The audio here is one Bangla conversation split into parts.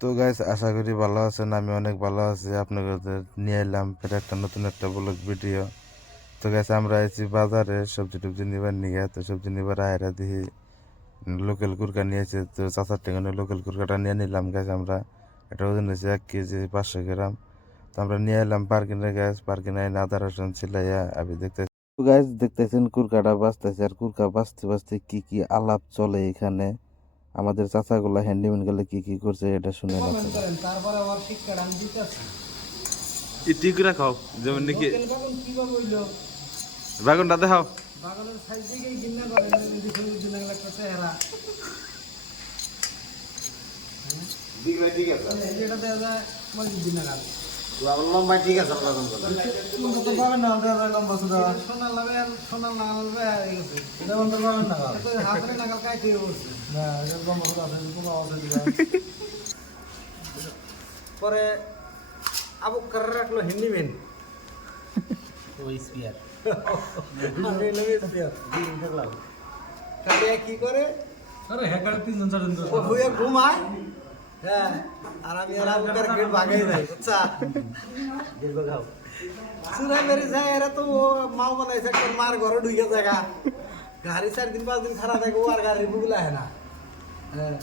তো গাইস, আশা করি ভালো আছেন। আমি অনেক ভালো আছি। আপনাদের নিয়ে এলাম ফের একটা নতুন একটা ব্লগ ভিডিও। তো গাইস, আমরা আছি বাজারে সবজি টবজি নিবার নিয়ে। তো সবজি নিবার আয়রা দেখি লোকাল কুরকা নিয়েছে। তো 4 টাকা লোকাল কুরকাটা নিয়ে নিলাম গাইস। আমরা এটা ওজন হয়েছে 1 কেজি 500 গ্রাম। তো আমরা নিয়ে এলাম পার্কিংয়ে গাইস। পার্কিংয়ে এনে আদা রসুন ছিলাইয়া আমি দেখতেছি। তো গাইস, দেখতেছেন কুরকাটা বাঁচতেছে। আর কুরকা বাঁচতে বাঁচতে কি কি আলাপ চলে এখানে, আমাদের চাচাগুলা হ্যান্ডিম্যান গুলো কি কি করছে এটা শুনে না। তারপরে আমার শিক্ষাটা আমি দিতেছি ঠিক রাখাও যেমন নাকি বাগান কিভাবে হইলো বাগানটা দেখাও। বাগানের সাইড থেকেই ঘিন্না করে ঘিন্না গেলে একটা চেহারা এটা দেওয়া যায় মসজিদ ঘিন্না গাছ লম্বা ঠিক আছে সোনার লাগাল সোনার লাগাল হয়ে গেছে হাতের নাগাল কাই খেয়ে বলছে পরে আবু কার রাখলো হিন্দিমেন কি করে ঘুমায় হ্যাঁ আর আমি আর আবু কার গেট ভাগাই যাই বুঝছা সুরা মেরে যায় এরা তো মাও বানাইছে একটা মার ঘরে ঢুকে জায়গা গাড়ি 4 দিন 5 দিন খারাপ থাকে ও আর গাড়ির বুগুলো আহে না হ্যাঁ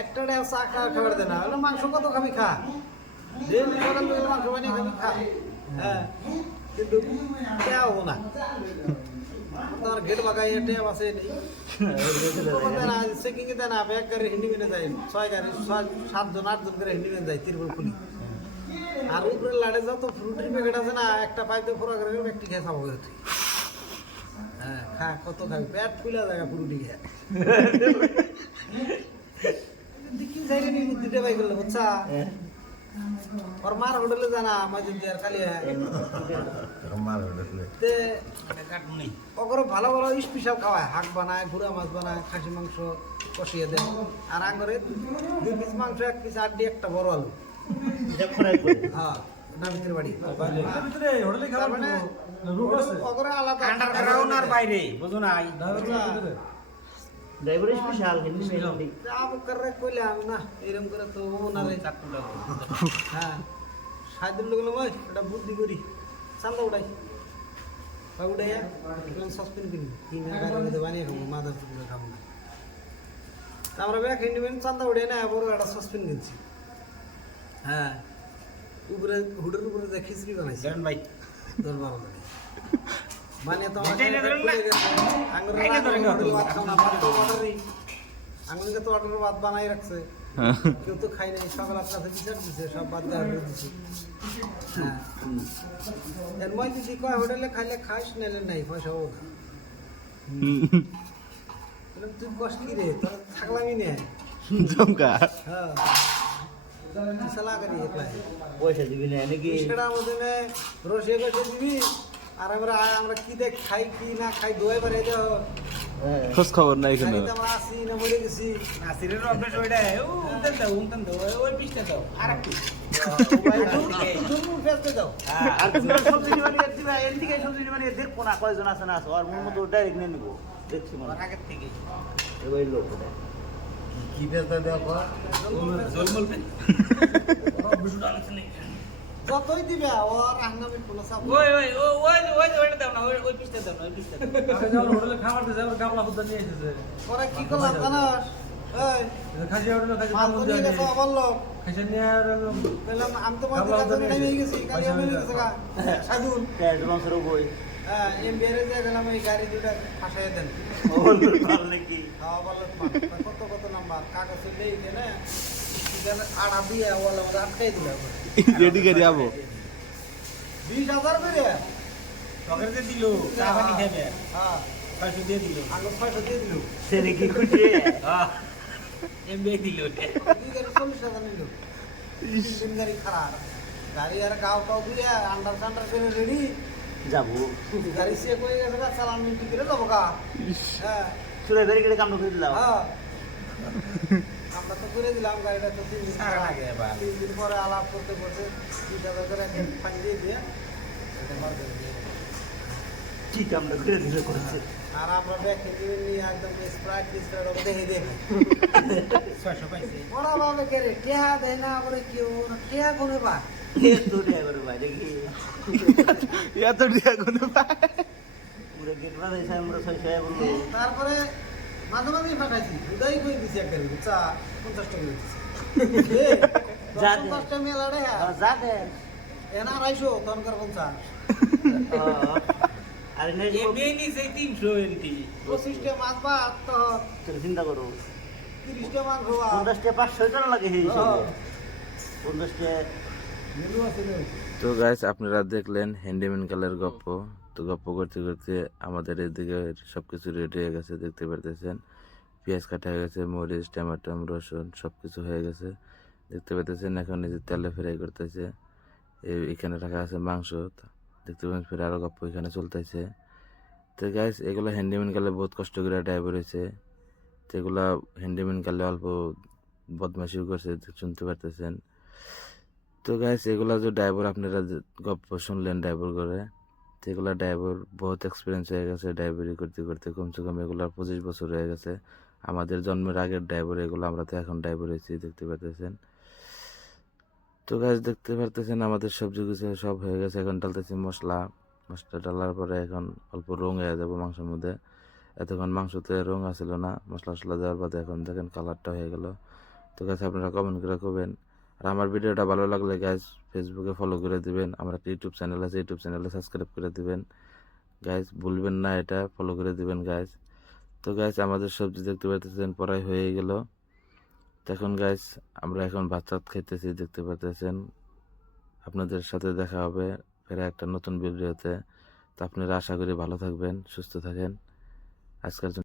একটা চা খাবার দেয় না মাংস কত খাবি খা ডেলি সকাল বিকেল মাংস বানিয়ে খাবি খা হ্যাঁ কিন্তু দেওয়া না তোমার গেট বাগাই ট্যাব আছে চেকিং এ দেয় না এক গাড়ি হিন্দি মেনে যায় 6 গাড়ি 7 জন 8 জন করে হিন্দি মেনে যায় তিরপুর পুলিশ আর উপরে লাড়ে যত ফ্রুটির প্যাকেট আছে না একটা পাইপ দিয়ে ফোরা করে একটি খেয়ে খাবো তুই হ্যাঁ খা কত খাবি পেট ফুলা জায়গা ফ্রুটি খেয়ে দেখি যাইরে নি বুদ্ধিটা পাই গেল বুঝছা और मार होटले जाना मस्जिद देर खाली है মার হইলো তে ওগরে ভালো ভালো স্পেশাল খাওয়ায় হাক বানায় গুড়া মাছ বানায় খাসি মাংস কষিয়ে দেয় আর আঙ্গরে 2 পিস মাংস 1 পিস আড্ডি একটা বড় আলু হ্যাঁ না ভিতরে বাড়ি ভিতরে হোটেলে খাবার মানে ওগরে আলাদা আন্ডারগ্রাউন্ড আর বাইরে বুঝো না driver special Hindi melody Abu করে কইলাম না এরকম করে তো ওনারে চাটুটা হ্যাঁ সাইদুল লোক মই এটা বুদ্ধি করি চান্দা উঠাই উঠাইয়া সসপেন কিনি কিনে গাড়ির মধ্যে বানিয়ে খাবো মাদার চুলে খাবো না তা আমরা ব্যাগ হিন্দি চান্দা উঠে না বড় একটা সসপেন কিনছি হ্যাঁ উপরে হুডের উপরে যে খিচড়ি বানাইছি ভাই 10-12 টাকা মানে তো আঙুলকে তো অর্ডার ভাত বানাই রাখছে কেউ তো খাই নাই সকাল আপনার বিচার দিচ্ছে সব বাদ দেওয়া দিচ্ছে হ্যাঁ এর মই যদি কয় হোটেলে খাইলে খাস নাইলে নাই পয়সা হোক তুই কষ্ট কি রে তোর থাকলামই নে জমকা হ্যাঁ সালা করি একলাই পয়সা দিবি না নাকি সেটা আমাদের রসিয়ে গেছে দিবি আর আমরা কি দেখ খাই কি না খাই দোয়াই বারে দাও খোঁজ খবর নাই এখানে। আমরা আসি না মরে গেছি আসিরের অভ্যাস ওইটা উনতেন দাও ওই পিসটা দাও আর একটু দুমুর ফেলতে দাও আর সবজি বানিয়ে দিবা এদিকে সবজি বানিয়ে দেখবো না কয়জন আছে না আছে আর মন মতো ডাইরেক্ট নিয়ে নেবো দেখছি মানে আগের থেকে ওই লোক কি বেচতে দেওয়া জলমল পেন যতই দিবে ওর আহনামে কোন সাপ ওই দাও না ওই পিসটা দাও না ওই পিসটা দাও হোটেলে খাবার দিয়ে যাবে গামলা ফুটা নিয়ে এসেছে ওরা কি করলাম জানাস এই খাসি হোটেলে খাসি মাছ তো নিয়ে গেছে আমার লোক খাসি নিয়ে বললাম আমি তো মাঝে কাছে নেমে গেছি কালি আমি গেছে গা সাধুন অ্যাডভান্সের বই হ্যাঁ এম বেরে যায় গেলাম এই গাড়ি দুটা ফাঁসাই দেন নাকি খাওয়া বললো কত কত নাম্বার কাগজ নেই কেন আড়া দিয়ে ওলা ওরা আটকাই দিল রেডি করে যাবো 20,000 করে টকের দিয়ে দিল চা পানি খাবে হ্যাঁ 500 দিয়ে দিল আগে 600 দিয়ে দিল সে কি খুশি হ্যাঁ এমবে দিল এই গাড়ি 40,000 নিল তিন গাড়ি খারাপ গাড়ি আর গাও টাও দিয়ে আন্ডার সান্ডার করে রেডি যাবো গাড়ি সে কই গেছে গা চালান মিটি করে যাবো গা হ্যাঁ সুরে গাড়ি কেটে কাম করে দিলাম হ্যাঁ আমরা তো করে দিলাম গাড়িটা তো 3 দিন সারা লাগে এবার 3 দিন পরে আলাপ করতে করতে 2,000 করে ফাইন দিয়ে দিয়ে এটা মার দিয়ে ঠিক আমরা ঘুরে ঘুরে করছে আর আমরা দেখে নিয়ে একদম স্প্রাইট দেখে দেখে 600 পাইছে ওরা ভাবে কে রে টেহা দেয় না করে কেউ টেহা কোনে পা এত রিয়া করে ভাই দেখি এত দিয়া কোনো পায় পুরো গেট বাজাইছে আমরা 600 বললো তারপরে মাঝে মাঝেই ফাটাইছি উদয় কই দিছি একটা চা 50 টাকা দিছি যা দে। 50 টাকা মেলা রে যা দে এনা 250 তনকার 50 আরে নেই নিচে 300 এন্টি 25 টাকা মাছ ভাত তো তুমি চিন্তা করো 30 টাকা মাছ খাওয়া 50 টাকা 500 টাকা লাগে এই হিসেবে 50 টাকা মেনু আছে রে তো গাইস আপনারা দেখলেন হ্যান্ডিম্যান কালের গপ্প। তো গপ্প করতে করতে আমাদের এদিকে সবকিছু রেডি হয়ে গেছে, দেখতে পারতেছেন। পেঁয়াজ কাটা হয়ে গেছে, মরিচ, টমেটো, রসুন সবকিছু হয়ে গেছে, দেখতে পারতেছেন। এখন এই যে তেলে ফ্রাই করতেছে। এখানে রাখা আছে মাংস, দেখতে পাচ্ছেন। ফের আরো গপ্প এখানে চলতেছে। তো গাইস এগুলো হ্যান্ডিম্যান কালে বহুত কষ্ট করে ড্রাইভার হয়েছে। তো এগুলা হ্যান্ডিম্যান কালে অল্প বদমাশিও করছে, শুনতে পারতেছেন। তো গাইস এগুলা যে ড্রাইভার আপনারা যে গল্প শুনলেন ড্রাইভার করে, তো এগুলা ড্রাইভার বহুত এক্সপিরিয়েন্স হয়ে গেছে ড্রাইভারি করতে করতে। কমসে কম এগুলার 25 বছর হয়ে গেছে। আমাদের জন্মের আগের ড্রাইভার এগুলো, আমরা তো এখন ড্রাইভার হয়েছি, দেখতে পারতেছেন। তো গাইস দেখতে পারতেছেন আমাদের সবজি কিছু সব হয়ে গেছে। এখন ডালতেছি মশলা ডালার পরে এখন অল্প রং হয়ে যাবো মাংসের মধ্যে। এতক্ষণ মাংসতে রং আসছিল না, মশলা দেওয়ার পরে এখন দেখেন কালারটা হয়ে গেল। তো গাইস আপনারা কমেন্ট করে করবেন। আর আমার ভিডিওটা ভালো লাগলে গাইস ফেসবুকে ফলো করে দিবেন। আমার একটা ইউটিউব চ্যানেল আছে, ইউটিউব চ্যানেলে সাবস্ক্রাইব করে দিবেন গাইস, ভুলবেন না এটা, ফলো করে দিবেন গাইস। তো গাইস আমাদের সবজি দেখতে পাচ্ছেন প্রায় হয়ে গেল। তো এখন গাইস আমরা এখন ভাত টাত খেতেছি, দেখতে পাচ্ছেন। আপনাদের সাথে দেখা হবে ফের একটা নতুন ভিডিওতে। তো আপনারা আশা করি ভালো থাকবেন, সুস্থ থাকেন। আজকের জন্য